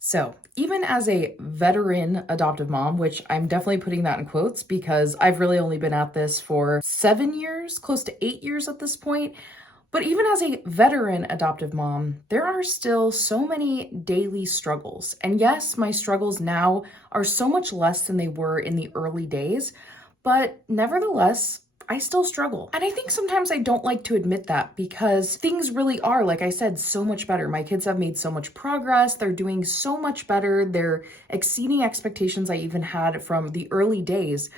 So even as a veteran adoptive mom, which I'm definitely putting that in quotes because I've really only been at this for 7 years, close to 8 years at this point. But even as a veteran adoptive mom, there are still so many daily struggles. And yes, my struggles now are so much less than they were in the early days, but nevertheless, I still struggle. And I think sometimes I don't like to admit that because things really are, like I said, so much better. My kids have made so much progress. They're doing so much better. They're exceeding expectations I even had from the early days.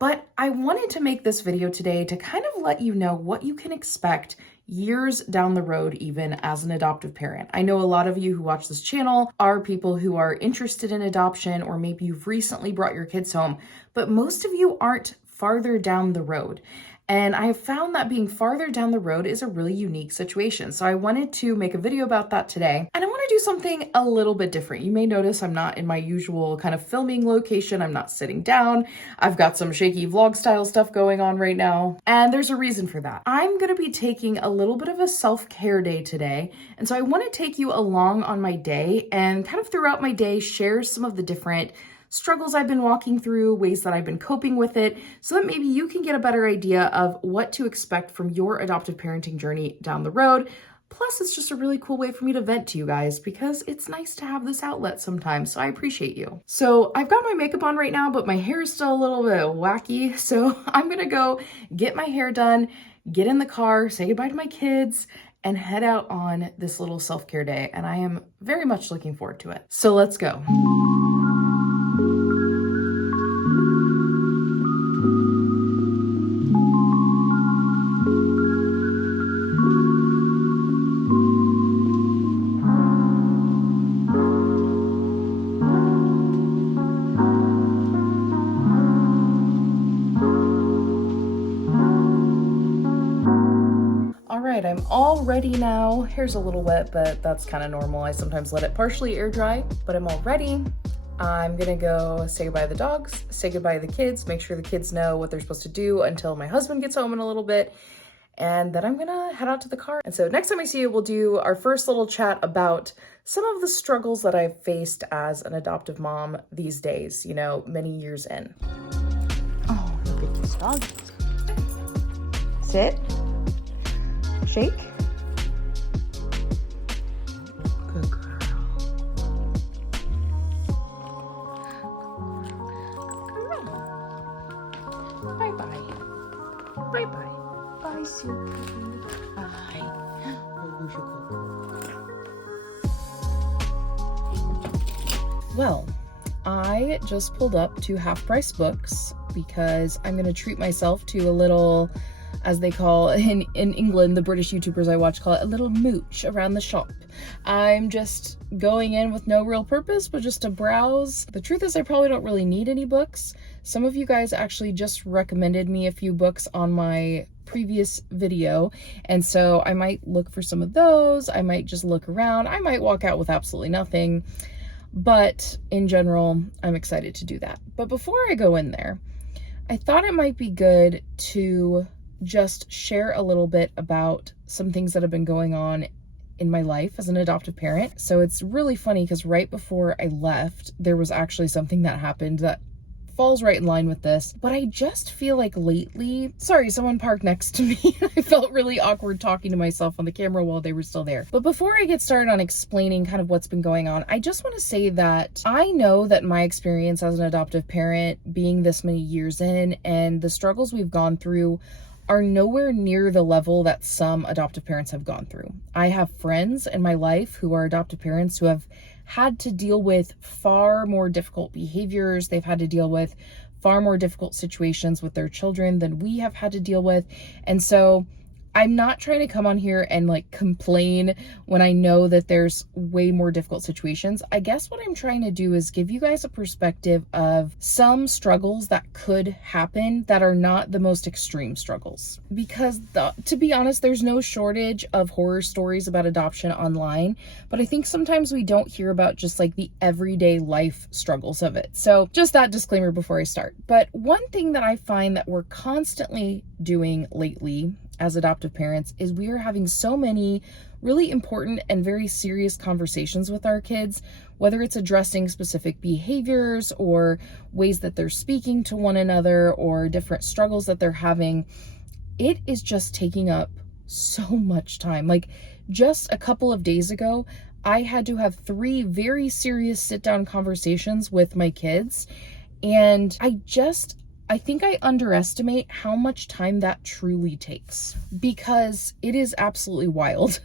But I wanted to make this video today to kind of let you know what you can expect years down the road, even as an adoptive parent. I know a lot of you who watch this channel are people who are interested in adoption, or maybe you've recently brought your kids home, but most of you aren't farther down the road. And I have found that being farther down the road is a really unique situation. So I wanted to make a video about that today. And I want to do something a little bit different. You may notice I'm not in my usual kind of filming location. I'm not sitting down. I've got some shaky vlog style stuff going on right now. And there's a reason for that. I'm going to be taking a little bit of a self-care day today. And so I want to take you along on my day and kind of throughout my day share some of the different struggles I've been walking through, ways that I've been coping with it, so that maybe you can get a better idea of what to expect from your adoptive parenting journey down the road. Plus, it's just a really cool way for me to vent to you guys because it's nice to have this outlet sometimes, so I appreciate you. So I've got my makeup on right now, but my hair is still a little bit wacky, so I'm gonna go get my hair done, get in the car, say goodbye to my kids, and head out on this little self-care day, and I am very much looking forward to it. So let's go. I'm all ready now. Hair's a little wet, but that's kind of normal. I sometimes let it partially air dry, but I'm all ready. I'm gonna go say goodbye to the dogs, say goodbye to the kids, make sure the kids know what they're supposed to do until my husband gets home in a little bit, and then I'm gonna head out to the car. And so next time I see you, we'll do our first little chat about some of the struggles that I've faced as an adoptive mom these days, you know, many years in. Oh, look at this dog. Sit. Shake. Good girl. Bye-bye. Bye-bye. Bye, Soupy. Bye. Oh, Well, I just pulled up to Half Price Books because I'm going to treat myself to a little, as they call in England, the British YouTubers I watch call it, a little mooch around the shop. I'm just going in with no real purpose, but just to browse. The truth is I probably don't really need any books. Some of you guys actually just recommended me a few books on my previous video, and so I might look for some of those. I might just look around. I might walk out with absolutely nothing, but in general, I'm excited to do that. But before I go in there, I thought it might be good to just share a little bit about some things that have been going on in my life as an adoptive parent. So it's really funny because right before I left, there was actually something that happened that falls right in line with this, but I just feel like lately, sorry, someone parked next to me. I felt really awkward talking to myself on the camera while they were still there. But before I get started on explaining kind of what's been going on, I just want to say that I know that my experience as an adoptive parent, being this many years in, and the struggles we've gone through are nowhere near the level that some adoptive parents have gone through. I have friends in my life who are adoptive parents who have had to deal with far more difficult behaviors. They've had to deal with far more difficult situations with their children than we have had to deal with. And so I'm not trying to come on here and like complain when I know that there's way more difficult situations. I guess what I'm trying to do is give you guys a perspective of some struggles that could happen that are not the most extreme struggles. Because to be honest, there's no shortage of horror stories about adoption online, but I think sometimes we don't hear about just like the everyday life struggles of it. So just that disclaimer before I start. But one thing that I find that we're constantly doing lately as adoptive parents is we are having so many really important and very serious conversations with our kids, whether it's addressing specific behaviors or ways that they're speaking to one another or different struggles that they're having. It is just taking up so much time. Like, just a couple of days ago, I had to have 3 very serious sit-down conversations with my kids, and I think I underestimate how much time that truly takes, because it is absolutely wild.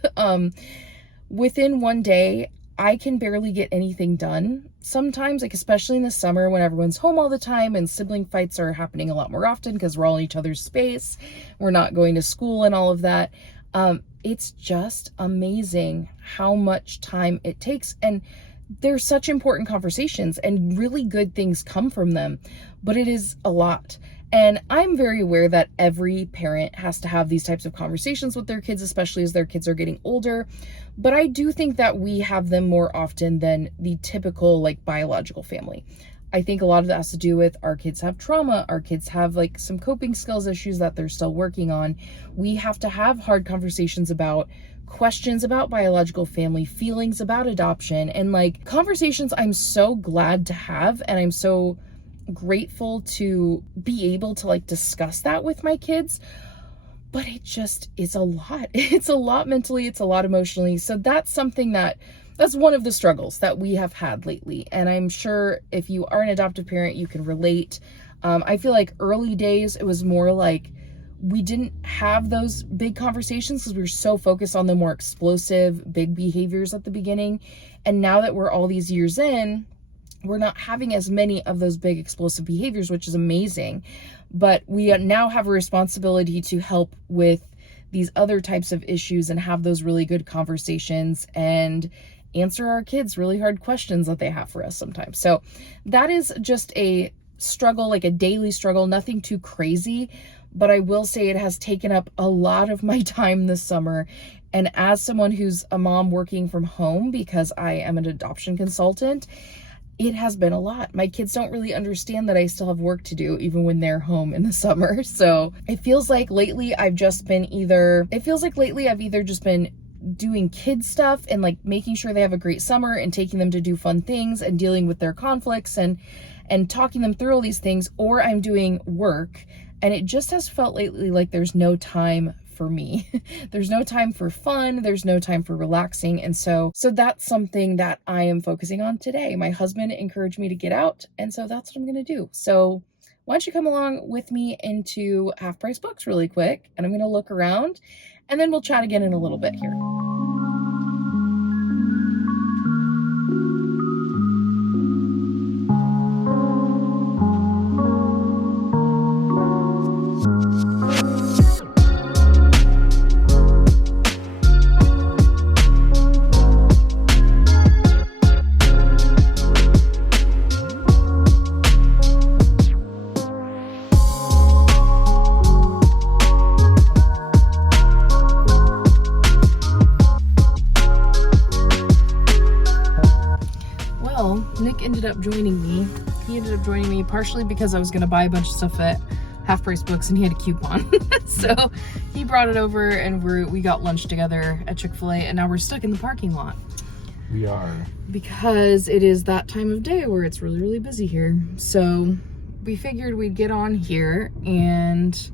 Within one day, I can barely get anything done sometimes, like especially in the summer when everyone's home all the time and sibling fights are happening a lot more often because we're all in each other's space. We're not going to school and all of that. It's just amazing how much time it takes. And they're such important conversations and really good things come from them, but it is a lot. And I'm very aware that every parent has to have these types of conversations with their kids, especially as their kids are getting older. But I do think that we have them more often than the typical like biological family. I think a lot of that has to do with our kids have trauma, our kids have like some coping skills issues that they're still working on. We have to have hard conversations about questions about biological family, feelings about adoption, and like conversations I'm so glad to have, and I'm so grateful to be able to like discuss that with my kids. But it just is a lot. It's a lot mentally, it's a lot emotionally. So that's something that's one of the struggles that we have had lately. And I'm sure if you are an adoptive parent, you can relate. I feel like early days, it was more like we didn't have those big conversations because we were so focused on the more explosive, big behaviors at the beginning. And now that we're all these years in, we're not having as many of those big explosive behaviors, which is amazing. But we now have a responsibility to help with these other types of issues and have those really good conversations and answer our kids really hard questions that they have for us sometimes. So that is just a struggle, like a daily struggle, nothing too crazy. But I will say it has taken up a lot of my time this summer. And as someone who's a mom working from home, because I am an adoption consultant, it has been a lot. My kids don't really understand that I still have work to do even when they're home in the summer. So it feels like lately I've just been either just been doing kid stuff and like making sure they have a great summer and taking them to do fun things and dealing with their conflicts and talking them through all these things, or I'm doing work. And it just has felt lately like there's no time for me. There's no time for fun. There's no time for relaxing. And so that's something that I am focusing on today. My husband encouraged me to get out, and so that's what I'm going to do. So why don't you come along with me into Half Price Books really quick, and I'm going to look around, and then we'll chat again in a little bit here. Nick ended up joining me. He ended up joining me partially because I was going to buy a bunch of stuff at Half Price Books and he had a coupon. So he brought it over and we got lunch together at Chick-fil-A, and now we're stuck in the parking lot. We are. Because it is that time of day where it's really, really busy here. So we figured we'd get on here, and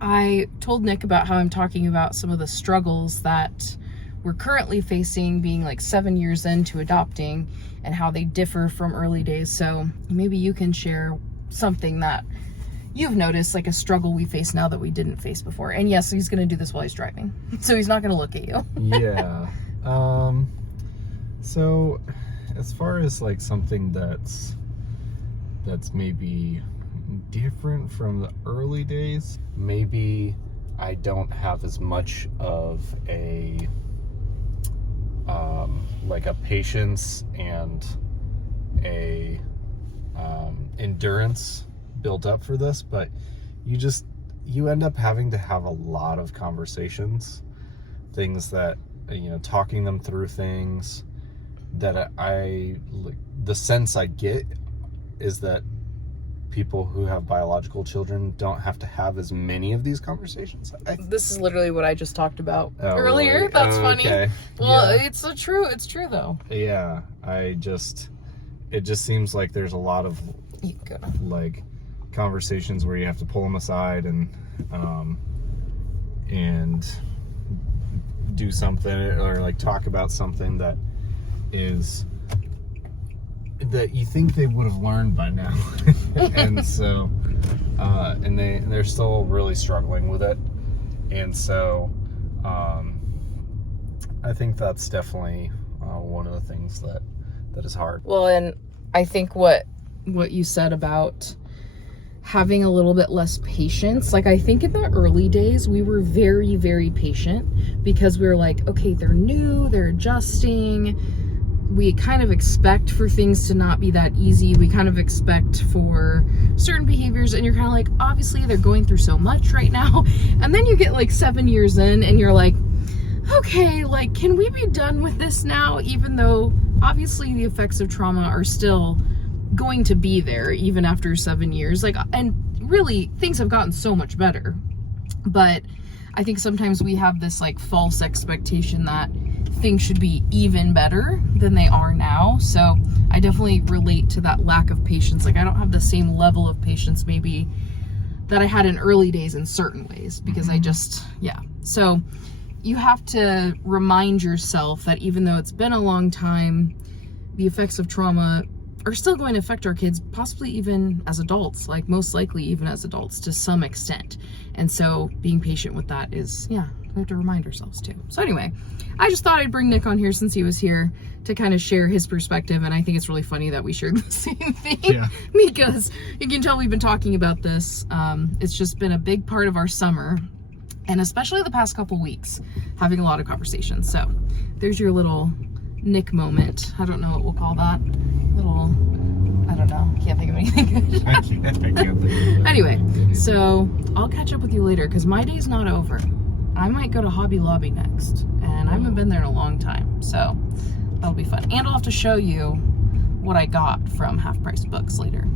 I told Nick about how I'm talking about some of the struggles that we're currently facing being like 7 years into adopting and how they differ from early days. So maybe you can share something that you've noticed, like a struggle we face now that we didn't face before. And yes, he's going to do this while he's driving, so he's not going to look at you. Yeah. So as far as like something that's maybe different from the early days, maybe I don't have as much of a like a patience and a endurance built up for this, but you end up having to have a lot of conversations, things that, you know, talking them through things that the sense I get is that people who have biological children don't have to have as many of these conversations. This is literally what I just talked about earlier. Really? That's funny. Okay. Well, yeah. it's true though. Yeah, it just seems like there's a lot of like conversations where you have to pull them aside and do something, or like talk about something that you think they would have learned by now. And so and they're still really struggling with it. And so I think that's definitely one of the things that is hard. Well, and I think what you said about having a little bit less patience, like I think in the early days we were very, very patient because we were like, okay, they're new, they're adjusting, we kind of expect for things to not be that easy, we kind of expect for certain behaviors, and you're kind of like, obviously they're going through so much right now. And then you get like 7 years in and you're like, okay, like, can we be done with this now? Even though obviously the effects of trauma are still going to be there even after 7 years. Like, and really things have gotten so much better. But I think sometimes we have this like false expectation that things should be even better than they are now. So I definitely relate to that lack of patience. Like, I don't have the same level of patience maybe that I had in early days in certain ways, because I just, yeah. So you have to remind yourself that even though it's been a long time, the effects of trauma are still going to affect our kids, possibly even as adults, like most likely even as adults to some extent. And so being patient with that is, yeah, we have to remind ourselves too. So anyway, I just thought I'd bring Nick on here since he was here to kind of share his perspective. And I think it's really funny that we shared the same thing. Yeah. Because you can tell we've been talking about this. It's just been a big part of our summer, and especially the past couple weeks, having a lot of conversations. So there's your little Nick moment. I don't know what we'll call that. Little, I don't know. Can't think of anything good. I can't think of it. Anyway, so I'll catch up with you later because my day's not over. I might go to Hobby Lobby next, and I haven't been there in a long time, so that'll be fun. And I'll have to show you what I got from Half Price Books later.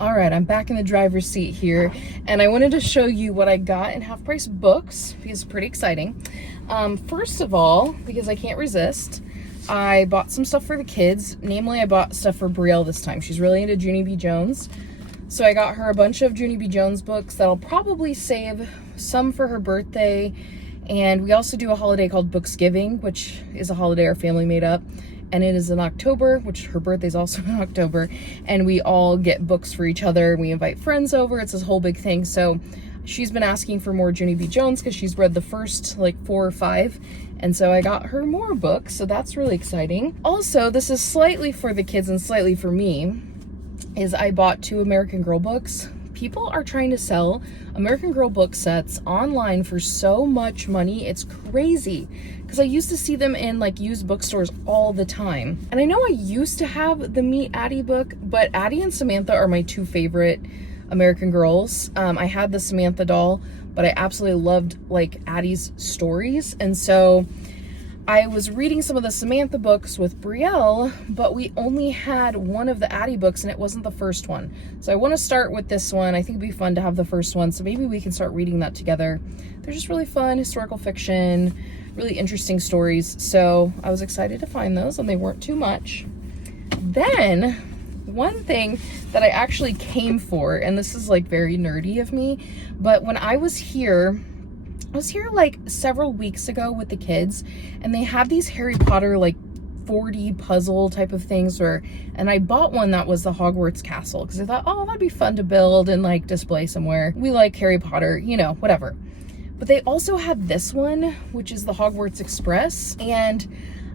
All right, I'm back in the driver's seat here, and I wanted to show you what I got in Half Price Books because it's pretty exciting. First of all, because I can't resist, I bought some stuff for the kids. Namely, I bought stuff for Brielle this time. She's really into Junie B. Jones. So I got her a bunch of Junie B. Jones books that I'll probably save some for her birthday. And we also do a holiday called Booksgiving, which is a holiday our family made up. And it is in October, which her birthday's also in October. And we all get books for each other. We invite friends over. It's this whole big thing. So she's been asking for more Junie B. Jones because she's read the first like 4 or 5. And so I got her more books, so that's really exciting. Also, this is slightly for the kids and slightly for me, is I bought 2 American Girl books. People are trying to sell American Girl book sets online for so much money. It's crazy, because I used to see them in like used bookstores all the time. And I know I used to have the Meet Addie book, but Addie and Samantha are my 2 favorite American Girls. I had the Samantha doll, but I absolutely loved like Addie's stories. And so I was reading some of the Samantha books with Brielle, but we only had one of the Addie books and it wasn't the first one. So I want to start with this one. I think it'd be fun to have the first one. So maybe we can start reading that together. They're just really fun, historical fiction, really interesting stories. So I was excited to find those, and they weren't too much. Then one thing that I actually came for, and this is like very nerdy of me, but when I was here like several weeks ago with the kids, and they had these Harry Potter like 4D puzzle type of things and I bought one that was the Hogwarts castle because I thought, oh, that'd be fun to build and like display somewhere. We like Harry Potter, you know, whatever. But they also had this one, which is the Hogwarts Express, and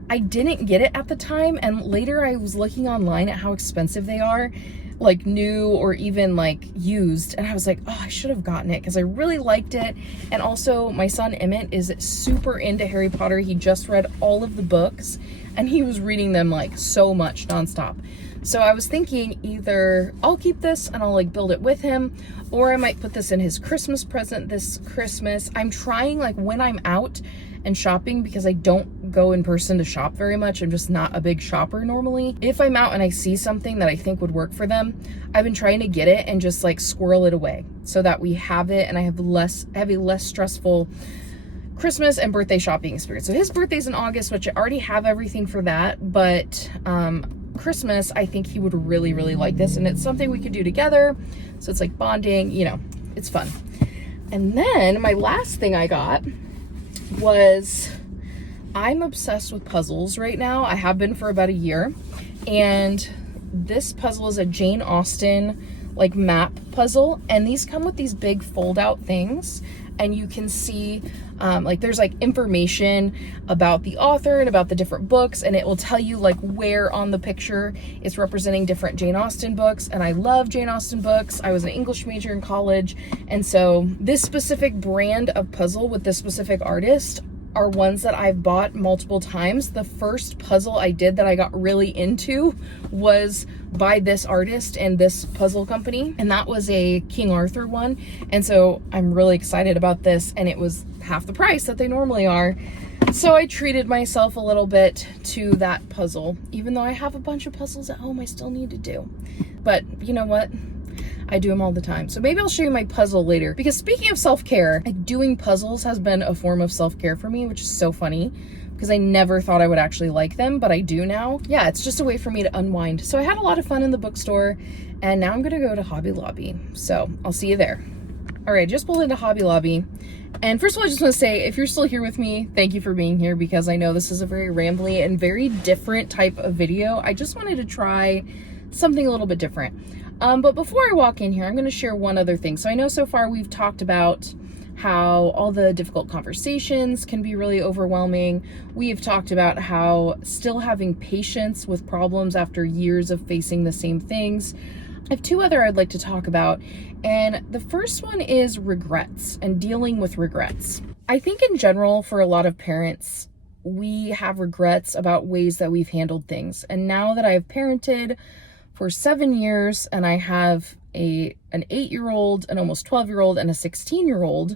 I didn't get it at the time, and later I was looking online at how expensive they are, like new or even like used, and I was like, oh, I should have gotten it because I really liked it. And also my son Emmett is super into Harry Potter. He just read all of the books and he was reading them like so much nonstop. So I was thinking either I'll keep this and I'll like build it with him, or I might put this in his Christmas present this Christmas. I'm trying, like when I'm out and shopping, because I don't go in person to shop very much. I'm just not a big shopper normally. If I'm out and I see something that I think would work for them, I've been trying to get it and just like squirrel it away so that we have it and I have a less stressful Christmas and birthday shopping experience. So his birthday's in August, which I already have everything for that, but Christmas, I think he would really, really like this, and it's something we could do together. So it's like bonding, you know, it's fun. And then my last thing I got was, I'm obsessed with puzzles right now. I have been for about a year, and this puzzle is a Jane Austen like map puzzle, and these come with these big fold out things, and you can see like there's like information about the author and about the different books, and it will tell you like where on the picture it's representing different Jane Austen books. And I love Jane Austen books. I was an English major in college, and so this specific brand of puzzle with this specific artist are ones that I've bought multiple times. The first puzzle I did that I got really into was by this artist and this puzzle company, and that was a King Arthur one. And so I'm really excited about this, and it was half the price that they normally are. So I treated myself a little bit to that puzzle, even though I have a bunch of puzzles at home I still need to do. But you know what? I do them all the time. So maybe I'll show you my puzzle later, because speaking of self-care, like doing puzzles has been a form of self-care for me, which is so funny because I never thought I would actually like them, but I do now. Yeah, it's just a way for me to unwind. So I had a lot of fun in the bookstore, and now I'm gonna go to Hobby Lobby. So I'll see you there. All right, just pulled into Hobby Lobby. And first of all, I just want to say, if you're still here with me, thank you for being here, because I know this is a very rambly and very different type of video. I just wanted to try something a little bit different. But before I walk in here, I'm going to share one other thing. So I know so far we've talked about how all the difficult conversations can be really overwhelming. We've talked about how still having patience with problems after years of facing the same things. I have two other I'd like to talk about. And the first one is regrets and dealing with regrets. I think in general, for a lot of parents, we have regrets about ways that we've handled things. And now that I've parented for 7 years, and I have an 8-year-old, an almost 12-year-old, and a 16-year-old,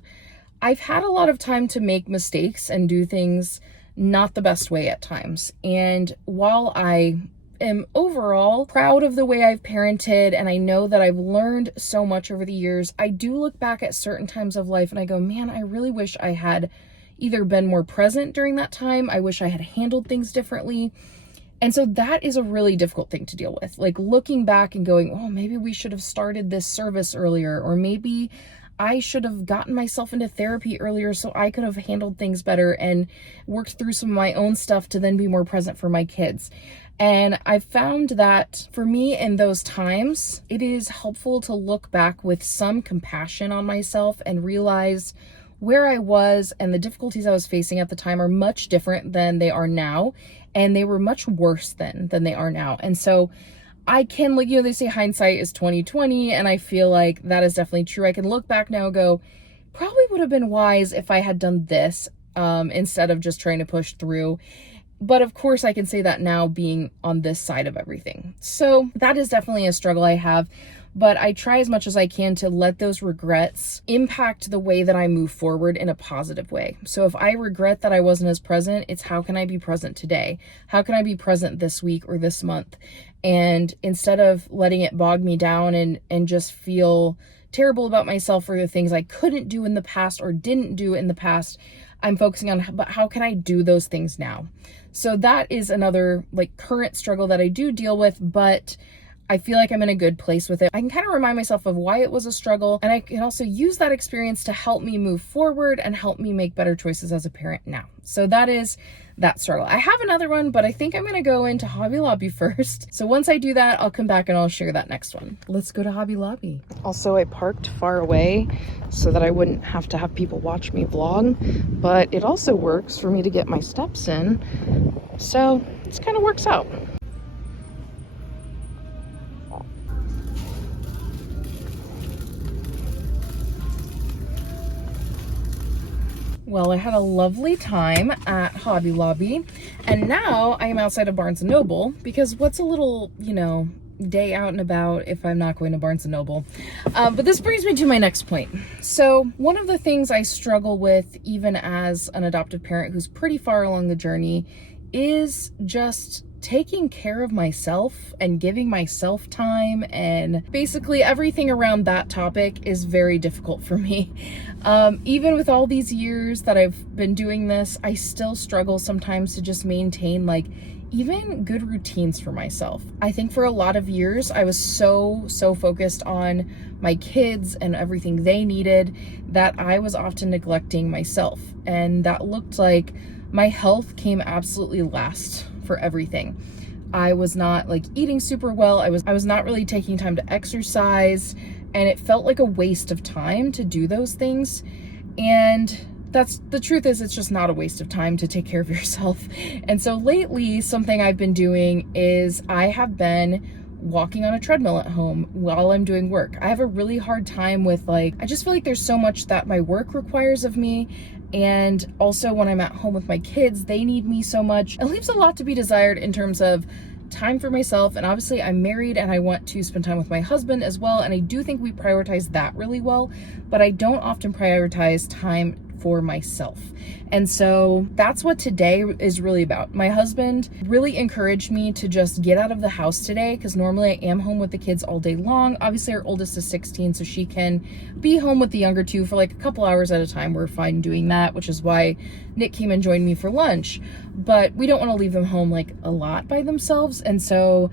I've had a lot of time to make mistakes and do things not the best way at times. And while I am overall proud of the way I've parented, and I know that I've learned so much over the years, I do look back at certain times of life and I go, man, I really wish I had either been more present during that time. I wish I had handled things differently. And so that is a really difficult thing to deal with. Like looking back and going, oh, maybe we should have started this service earlier, or maybe I should have gotten myself into therapy earlier so I could have handled things better and worked through some of my own stuff to then be more present for my kids. And I found that for me in those times, it is helpful to look back with some compassion on myself and realize where I was and the difficulties I was facing at the time are much different than they are now. And they were much worse then than they are now. And so I can, like, you know, they say hindsight is 20/20, and I feel like that is definitely true. I can look back now and go, probably would have been wise if I had done this instead of just trying to push through. But of course, I can say that now being on this side of everything. So that is definitely a struggle I have. But I try as much as I can to let those regrets impact the way that I move forward in a positive way. So if I regret that I wasn't as present, it's how can I be present today? How can I be present this week or this month? And instead of letting it bog me down and just feel terrible about myself for the things I couldn't do in the past or didn't do in the past, I'm focusing on, but how can I do those things now? So that is another like current struggle that I do deal with, but I feel like I'm in a good place with it. I can kind of remind myself of why it was a struggle, and I can also use that experience to help me move forward and help me make better choices as a parent now. So that is that struggle. I have another one, but I think I'm gonna go into Hobby Lobby first. So once I do that, I'll come back and I'll share that next one. Let's go to Hobby Lobby. Also, I parked far away so that I wouldn't have to have people watch me vlog, but it also works for me to get my steps in. So it kind of works out. Well, I had a lovely time at Hobby Lobby, and now I am outside of Barnes & Noble, because what's a little, you know, day out and about if I'm not going to Barnes & Noble. But this brings me to my next point. So one of the things I struggle with, even as an adoptive parent who's pretty far along the journey, is just taking care of myself and giving myself time, and basically everything around that topic is very difficult for me. Even with all these years that I've been doing this, I still struggle sometimes to just maintain like even good routines for myself. I think for a lot of years I was so focused on my kids and everything they needed that I was often neglecting myself, and that looked like my health came absolutely last for everything. I was not like eating super well. I was not really taking time to exercise, and it felt like a waste of time to do those things. And that's the truth, is it's just not a waste of time to take care of yourself. And so lately, something I've been doing is I have been walking on a treadmill at home while I'm doing work. I have a really hard time with I just feel like there's so much that my work requires of me. And also when I'm at home with my kids, they need me so much. It leaves a lot to be desired in terms of time for myself. And obviously I'm married and I want to spend time with my husband as well. And I do think we prioritize that really well, but I don't often prioritize time for myself. And so that's what today is really about. My husband really encouraged me to just get out of the house today, because normally I am home with the kids all day long. Obviously our oldest is 16, so she can be home with the younger two for like a couple hours at a time. We're fine doing that, which is why Nick came and joined me for lunch. But we don't want to leave them home like a lot by themselves. And so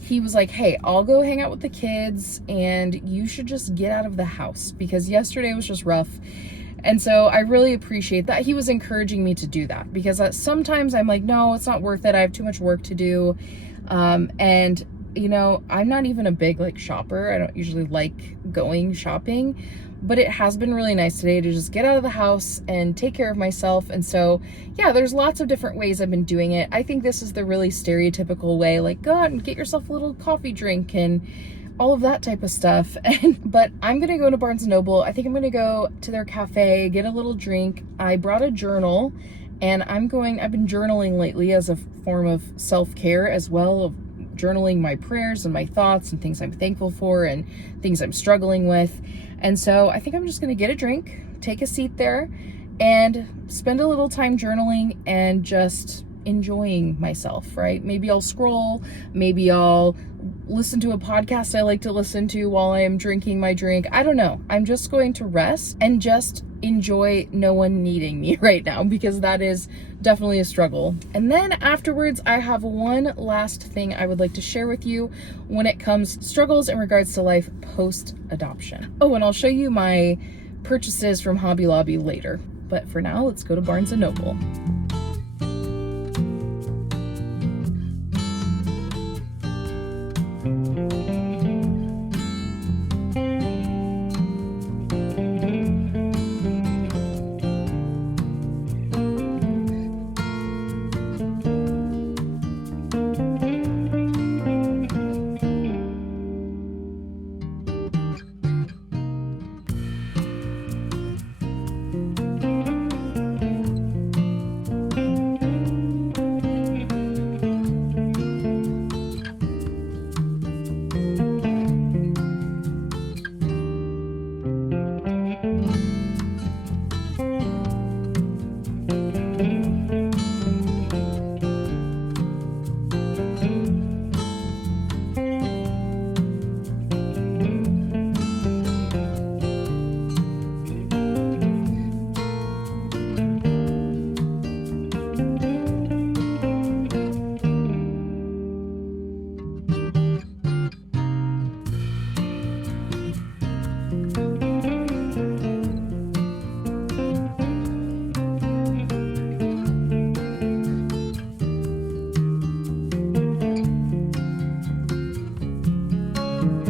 he was like, hey, I'll go hang out with the kids and you should just get out of the house, because yesterday was just rough. And so I really appreciate that he was encouraging me to do that, because sometimes I'm like, no, it's not worth it. I have too much work to do. And you know, I'm not even a big shopper. I don't usually like going shopping, but it has been really nice today to just get out of the house and take care of myself. And so, yeah, there's lots of different ways I've been doing it. I think this is the really stereotypical way, go out and get yourself a little coffee drink and all of that type of stuff. But I'm gonna go to Barnes & Noble. I think I'm gonna go to their cafe, get a little drink. I brought a journal, and I've been journaling lately as a form of self-care as well, of journaling my prayers and my thoughts and things I'm thankful for and things I'm struggling with. And so I think I'm just gonna get a drink, take a seat there, and spend a little time journaling and just enjoying myself, right? Maybe I'll scroll, maybe I'll listen to a podcast I like to listen to while I am drinking my drink. I don't know. I'm just going to rest and just enjoy no one needing me right now, because that is definitely a struggle. And then afterwards, I have one last thing I would like to share with you when it comes to struggles in regards to life post-adoption. Oh, and I'll show you my purchases from Hobby Lobby later. But for now, let's go to Barnes & Noble.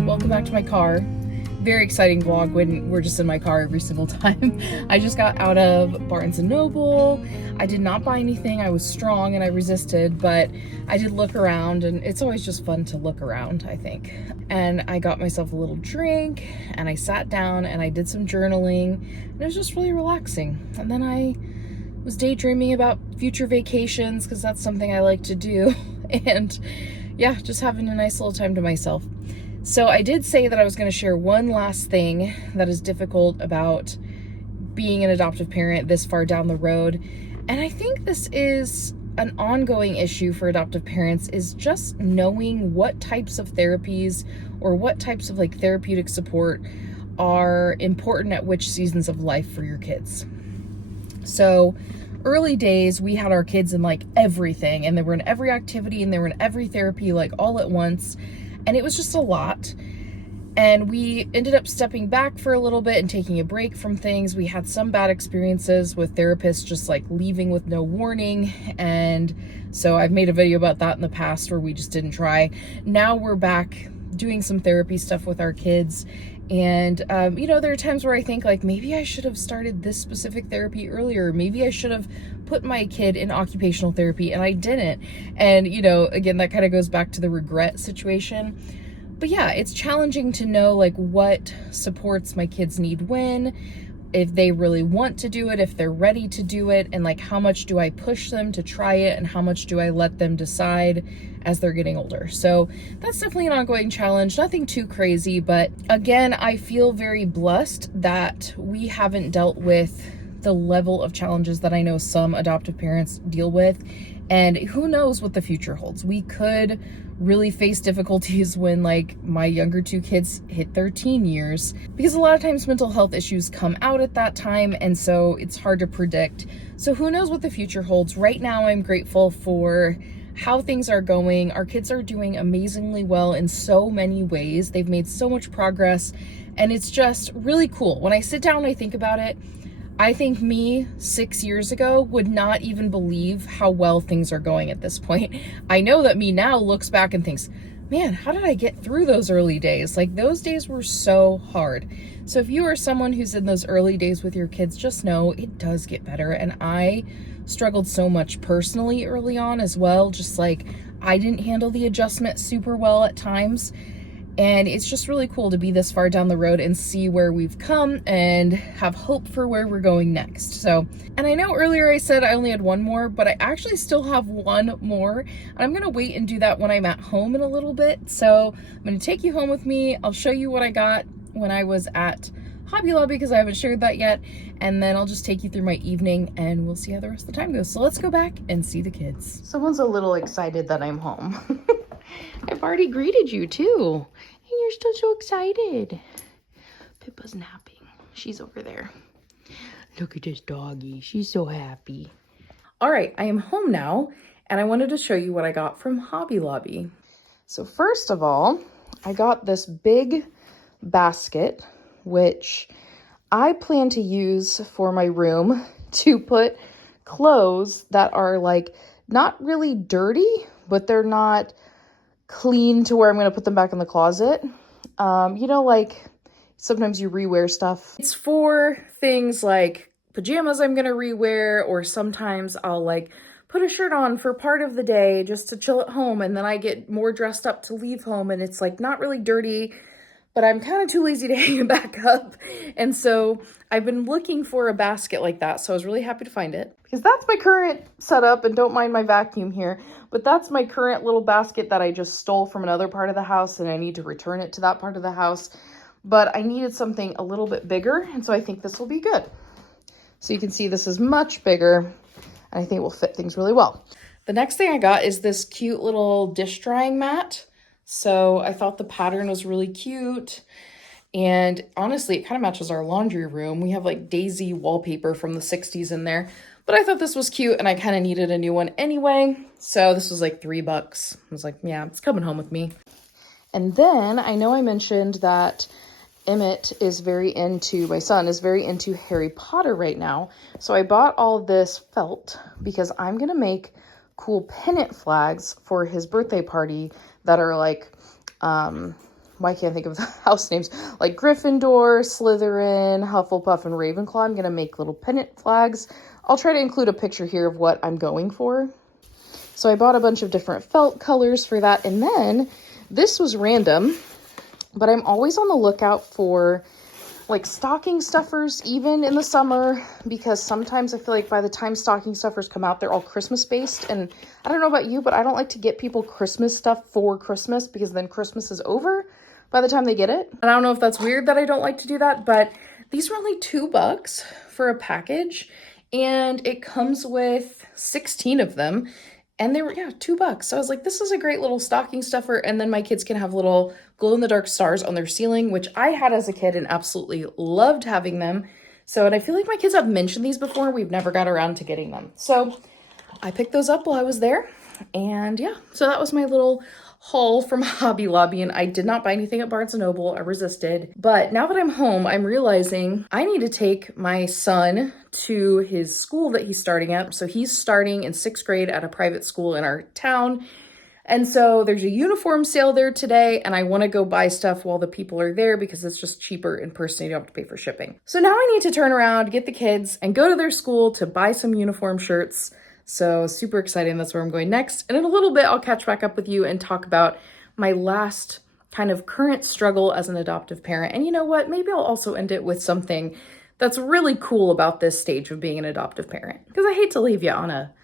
Welcome back to my car. Very exciting vlog when we're just in my car every single time. I just got out of Barnes & Noble. I did not buy anything. I was strong and I resisted, but I did look around, and it's always just fun to look around, I think. And I got myself a little drink and I sat down and I did some journaling, and it was just really relaxing. And then I was daydreaming about future vacations, because that's something I like to do. And yeah, just having a nice little time to myself. So I did say that I was going to share one last thing that is difficult about being an adoptive parent this far down the road. And I think this is an ongoing issue for adoptive parents, is just knowing what types of therapies or what types of like therapeutic support are important at which seasons of life for your kids. So early days, we had our kids in like everything, and they were in every activity and they were in every therapy like all at once. And it was just a lot. And we ended up stepping back for a little bit and taking a break from things. We had some bad experiences with therapists just like leaving with no warning. And so I've made a video about that in the past where we just didn't try. Now we're back doing some therapy stuff with our kids. And, you know, there are times where I think like, maybe I should have started this specific therapy earlier. Maybe I should have put my kid in occupational therapy, and I didn't. And, you know, again, that kind of goes back to the regret situation. But yeah, it's challenging to know like what supports my kids need when, if they really want to do it, if they're ready to do it, and like how much do I push them to try it and how much do I let them decide as they're getting older. So that's definitely an ongoing challenge, nothing too crazy, but again, I feel very blessed that we haven't dealt with the level of challenges that I know some adoptive parents deal with. And who knows what the future holds. We could really face difficulties when like my younger two kids hit their teen years, because a lot of times mental health issues come out at that time, and so it's hard to predict. So who knows what the future holds. Right now I'm grateful for how things are going. Our kids are doing amazingly well in so many ways. They've made so much progress, and it's just really cool. When I sit down and I think about it, I think me 6 years ago would not even believe how well things are going at this point. I know that me now looks back and thinks, man, how did I get through those early days? Like, those days were so hard. So if you are someone who's in those early days with your kids, just know it does get better. And I struggled so much personally early on as well. Just like, I didn't handle the adjustment super well at times. And it's just really cool to be this far down the road and see where we've come and have hope for where we're going next. So, and I know earlier I said I only had one more, but I actually still have one more. And I'm gonna wait and do that when I'm at home in a little bit. So I'm gonna take you home with me. I'll show you what I got when I was at Hobby Lobby, because I haven't shared that yet. And then I'll just take you through my evening and we'll see how the rest of the time goes. So let's go back and see the kids. Someone's a little excited that I'm home. I've already greeted you too. And you're still so excited. Pippa's napping. She's over there. Look at this doggy. She's so happy. All right, I am home now, and I wanted to show you what I got from Hobby Lobby. So first of all, I got this big basket, which I plan to use for my room to put clothes that are like not really dirty, but they're not clean to where I'm going to put them back in the closet. You know, like sometimes you rewear stuff. It's for things like pajamas I'm going to rewear, or sometimes I'll like put a shirt on for part of the day just to chill at home, and then I get more dressed up to leave home, and it's like not really dirty, but I'm kind of too lazy to hang it back up. And so I've been looking for a basket like that. So I was really happy to find it, because that's my current setup, and don't mind my vacuum here, but that's my current little basket that I just stole from another part of the house, and I need to return it to that part of the house. But I needed something a little bit bigger, and so I think this will be good. So you can see this is much bigger, and I think it will fit things really well. The next thing I got is this cute little dish drying mat. So I thought the pattern was really cute. And honestly, it kind of matches our laundry room. We have like daisy wallpaper from the 60s in there. But I thought this was cute, and I kind of needed a new one anyway. So this was like $3. I was like, yeah, it's coming home with me. And then I know I mentioned that Emmett is my son is very into Harry Potter right now. So I bought all this felt because I'm going to make cool pennant flags for his birthday party that are like, why can't I think of the house names? Like Gryffindor, Slytherin, Hufflepuff, and Ravenclaw. I'm going to make little pennant flags. I'll try to include a picture here of what I'm going for. So I bought a bunch of different felt colors for that. And then this was random, but I'm always on the lookout for like stocking stuffers even in the summer, because sometimes I feel like by the time stocking stuffers come out, they're all Christmas based. And I don't know about you, but I don't like to get people Christmas stuff for Christmas, because then Christmas is over by the time they get it. And I don't know if that's weird that I don't like to do that, but these were only $2 for a package, and it comes with 16 of them. And they were, yeah, $2. So I was like, this is a great little stocking stuffer. And then my kids can have little glow-in-the-dark stars on their ceiling, which I had as a kid and absolutely loved having them. So, and I feel like my kids have mentioned these before. We've never got around to getting them. So I picked those up while I was there. And yeah, so that was my little haul from Hobby Lobby, and I did not buy anything at Barnes & Noble. I resisted. But now that I'm home, I'm realizing I need to take my son to his school that he's starting at. So he's starting in 6th grade at a private school in our town. And so there's a uniform sale there today, and I want to go buy stuff while the people are there because it's just cheaper in person. You don't have to pay for shipping. So now I need to turn around, get the kids, and go to their school to buy some uniform shirts. So super exciting. That's where I'm going next. And in a little bit, I'll catch back up with you and talk about my last kind of current struggle as an adoptive parent. And you know what? Maybe I'll also end it with something that's really cool about this stage of being an adoptive parent, because I hate to leave you on a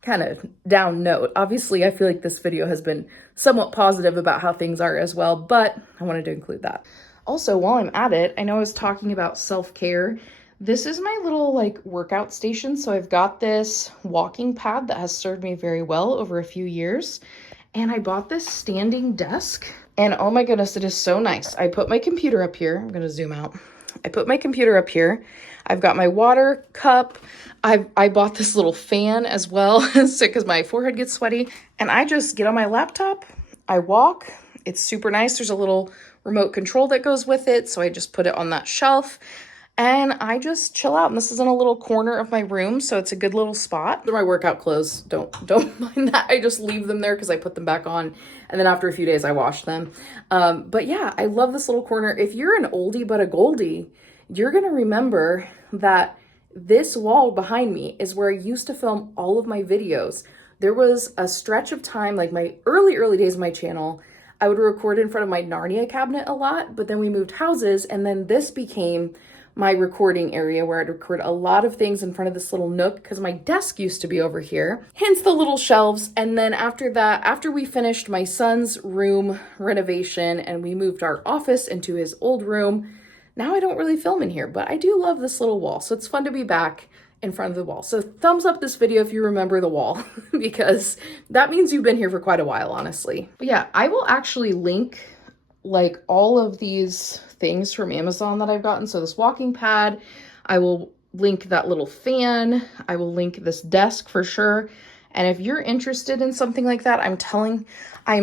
kind of down note. Obviously, I feel like this video has been somewhat positive about how things are as well, but I wanted to include that. Also, while I'm at it, I know I was talking about self-care. This is my little like workout station. So I've got this walking pad that has served me very well over a few years. And I bought this standing desk, and oh my goodness, it is so nice. I put my computer up here. I'm going to zoom out. I put my computer up here. I've got my water cup. I bought this little fan as well, so because my forehead gets sweaty. And I just get on my laptop. I walk. It's super nice. There's a little remote control that goes with it. So I just put it on that shelf. And I just chill out. And this is in a little corner of my room, so it's a good little spot. They're my workout clothes. Don't mind that. I just leave them there because I put them back on, and then after a few days I wash them. But yeah, I love this little corner. If you're an oldie but a goldie, you're gonna remember that this wall behind me is where I used to film all of my videos. There was a stretch of time, like my early days of my channel, I would record in front of my Narnia cabinet a lot, but then we moved houses, and then this became my recording area where I'd record a lot of things in front of this little nook, because my desk used to be over here, hence the little shelves. And then after that, after we finished my son's room renovation and we moved our office into his old room, now I don't really film in here, but I do love this little wall. So it's fun to be back in front of the wall. So thumbs up this video if you remember the wall, because that means you've been here for quite a while, honestly. But yeah, I will actually link like all of these things from Amazon that I've gotten. So this walking pad, I will link that little fan. I will link this desk for sure. And if you're interested in something like that, I am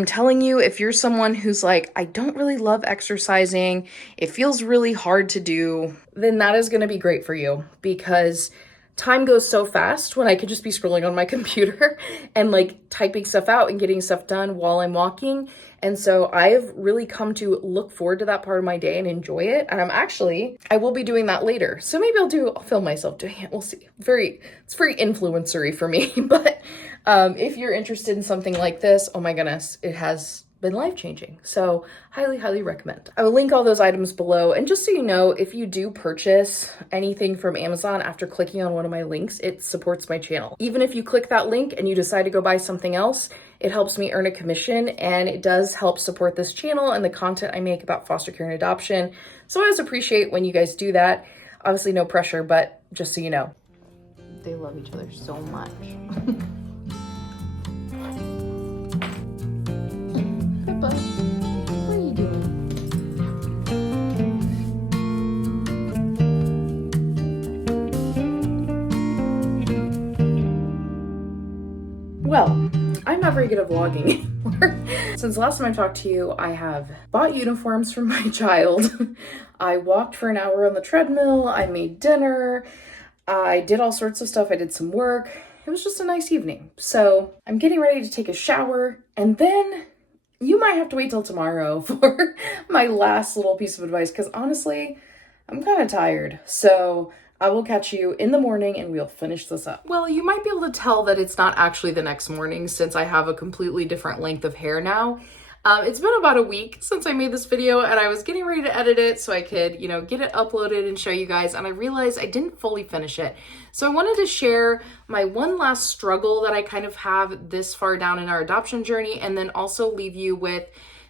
telling you, if you're someone who's like, I don't really love exercising, it feels really hard to do, then that is going to be great for you, because time goes so fast when I could just be scrolling on my computer and like typing stuff out and getting stuff done while I'm walking. And so I've really come to look forward to that part of my day and enjoy it. And I will be doing that later. So maybe I'll film myself doing it. We'll see. It's very influencery for me. But if you're interested in something like this, oh my goodness, it has been life-changing. So highly recommend. I will link all those items below. And just so you know, if you do purchase anything from Amazon after clicking on one of my links, it supports my channel. Even if you click that link and you decide to go buy something else, it helps me earn a commission, and it does help support this channel and the content I make about foster care and adoption. So I always appreciate when you guys do that. Obviously no pressure, but just so you know. They love each other so much. What are you doing? Well, I'm not very good at vlogging anymore. Since the last time I talked to you, I have bought uniforms for my child. I walked for an hour on the treadmill. I made dinner. I did all sorts of stuff. I did some work. It was just a nice evening. So I'm getting ready to take a shower, and then you might have to wait till tomorrow for my last little piece of advice, because honestly, I'm kind of tired. So I will catch you in the morning and we'll finish this up. Well, you might be able to tell that it's not actually the next morning since I have a completely different length of hair now. It's been about a week since I made this video, and I was getting ready to edit it so I could, get it uploaded and show you guys, and I realized I didn't fully finish it. So I wanted to share my one last struggle that I kind of have this far down in our adoption journey, and then also leave you with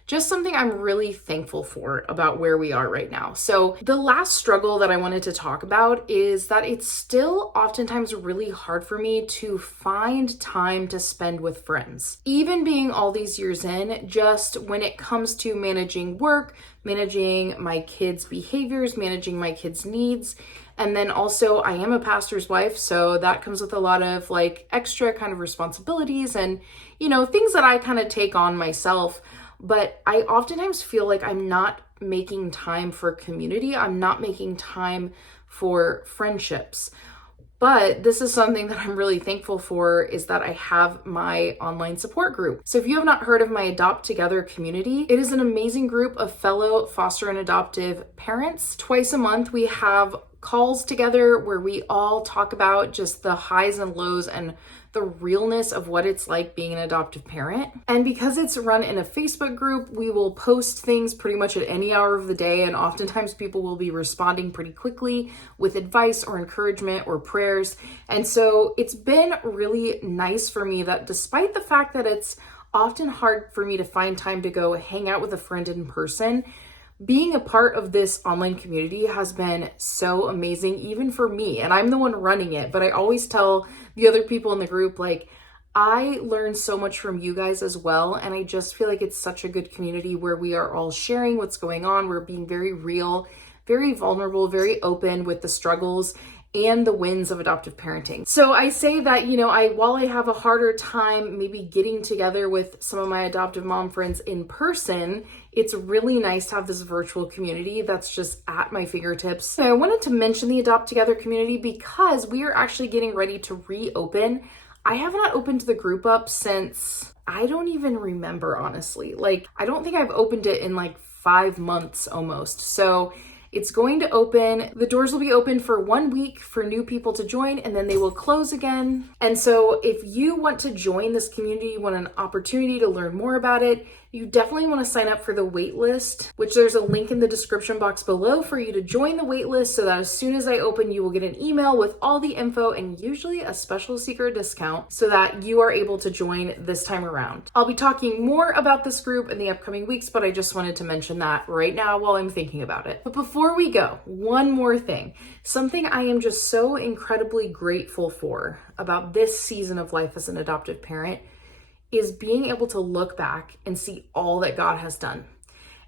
just something I'm really thankful for about where we are right now. So the last struggle that I wanted to talk about is that it's still oftentimes really hard for me to find time to spend with friends. Even being all these years in, just when it comes to managing work, managing my kids' behaviors, managing my kids' needs, and then also I am a pastor's wife, so that comes with a lot of like extra kind of responsibilities and, things that I kind of take on myself. But I oftentimes feel like I'm not making time for community. I'm not making time for friendships. But this is something that I'm really thankful for, is that I have my online support group. So if you have not heard of my Adopt Together community, it is an amazing group of fellow foster and adoptive parents. Twice a month, we have calls together where we all talk about just the highs and lows and the realness of what it's like being an adoptive parent. And because it's run in a Facebook group, we will post things pretty much at any hour of the day, and oftentimes people will be responding pretty quickly with advice or encouragement or prayers. And so it's been really nice for me that despite the fact that it's often hard for me to find time to go hang out with a friend in person, being a part of this online community has been so amazing, even for me. And I'm the one running it, but I always tell the other people in the group, like, I learn so much from you guys as well. And I just feel like it's such a good community where we are all sharing what's going on. We're being very real, very vulnerable, very open with the struggles and the wins of adoptive parenting. So I say that, while I have a harder time maybe getting together with some of my adoptive mom friends in person, it's really nice to have this virtual community that's just at my fingertips. So I wanted to mention the Adopt Together community because we are actually getting ready to reopen. I have not opened the group up since, I don't even remember, honestly. I don't think I've opened it in 5 months almost. So it's going to open. The doors will be open for 1 week for new people to join, and then they will close again. And so if you want to join this community, you want an opportunity to learn more about it, you definitely want to sign up for the wait list, which there's a link in the description box below for you to join the wait list, so that as soon as I open, you will get an email with all the info and usually a special secret discount so that you are able to join this time around. I'll be talking more about this group in the upcoming weeks, but I just wanted to mention that right now while I'm thinking about it. But before we go, one more thing. Something I am just so incredibly grateful for about this season of life as an adoptive parent is being able to look back and see all that God has done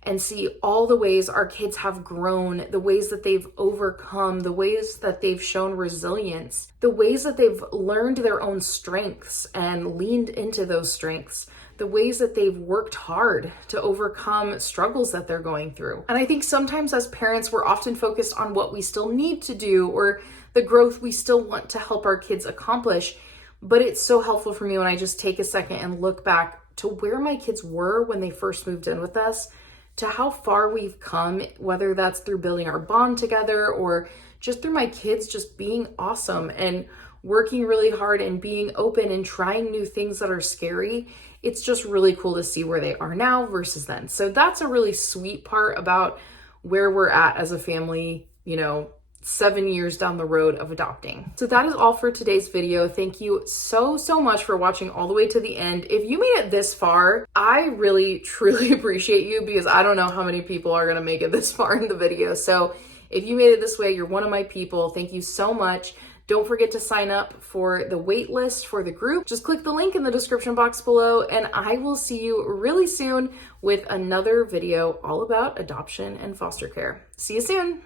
and see all the ways our kids have grown, the ways that they've overcome, the ways that they've shown resilience, the ways that they've learned their own strengths and leaned into those strengths, the ways that they've worked hard to overcome struggles that they're going through. And I think sometimes as parents, we're often focused on what we still need to do or the growth we still want to help our kids accomplish. But it's so helpful for me when I just take a second and look back to where my kids were when they first moved in with us, to how far we've come, whether that's through building our bond together or just through my kids just being awesome and working really hard and being open and trying new things that are scary. It's just really cool to see where they are now versus then. So that's a really sweet part about where we're at as a family, 7 years down the road of adopting. So that is all for today's video. Thank you so much for watching all the way to the end. If you made it this far, I really, truly appreciate you, because I don't know how many people are gonna make it this far in the video. So if you made it this way, you're one of my people. Thank you so much. Don't forget to sign up for the wait list for the group. Just click the link in the description box below, and I will see you really soon with another video all about adoption and foster care. See you soon.